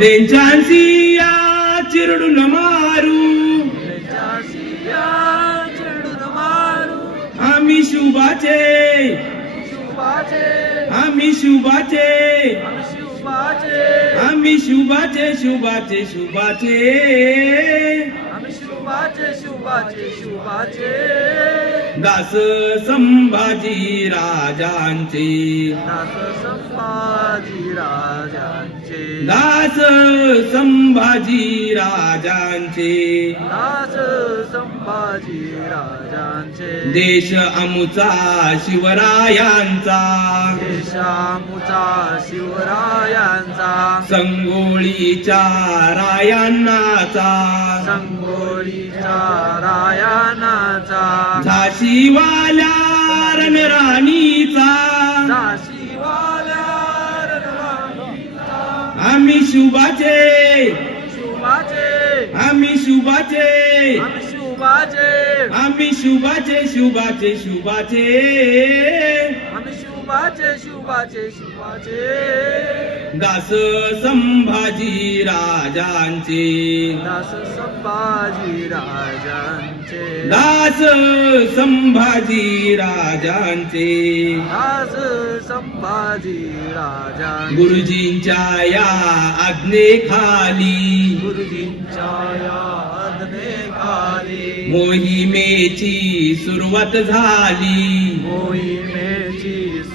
लेंचांसी या चिरडून मारू लेंचासिया चिरडून मारू आम्ही शुभाचे शुभाचे आम्ही शुभाचे आम्ही शुभाचे आम्ही दास संभाजी राजांचे. दास संभाजी राजांचे. दास संभाजी राजांचे. दास संभाजी राजांचे. देश अमुचा शिवरायांचा. देशामुचा शिवरायांचा संगोळीच्या रायांनाचा. संगोळीच्या रायानाचा. झाशीवाल्या रणराणीचा. झाशीवाल्या रणराणीचा. आम्ही शुभाचे. शुभाचे. आम्ही शुभाचे. आम्ही शुभाचे. आम्ही शुभाचे शुभाचे शुभाचे. शुभाचे शुभाचे शुभाचे दास संभाजी राजांचे. दास संभाजी राजांचे. दास संभाजी राजांचे. दास संभाजी राजांचे. गुरुजींच्या या आज्ञेखाली. गुरुजींच्या यादनेखाली मोहिमेची सुरुवात झाली. मोहिमेची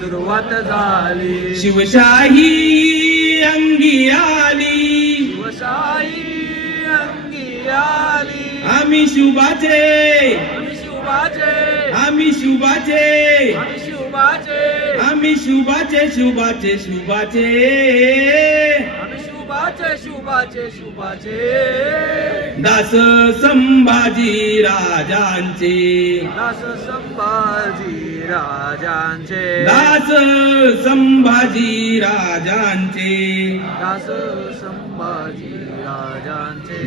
सुरुवात झाली. शिवशाही अंगी आली. शिवशाही अंगी आली. आम्ही शुभाचे. आम्ही शुभाचे. आम्ही शुभाचे. आम्ही शुभाचे. आम्ही शुभाचे शुभाचे शुभाचे. आम्ही शुभाचे शुभाचे शुभाचे. दास संभाजी राजांचे. दास संभाजी राजांचे. दास संभाजी राजांचे. दास संभाजी राजांचे.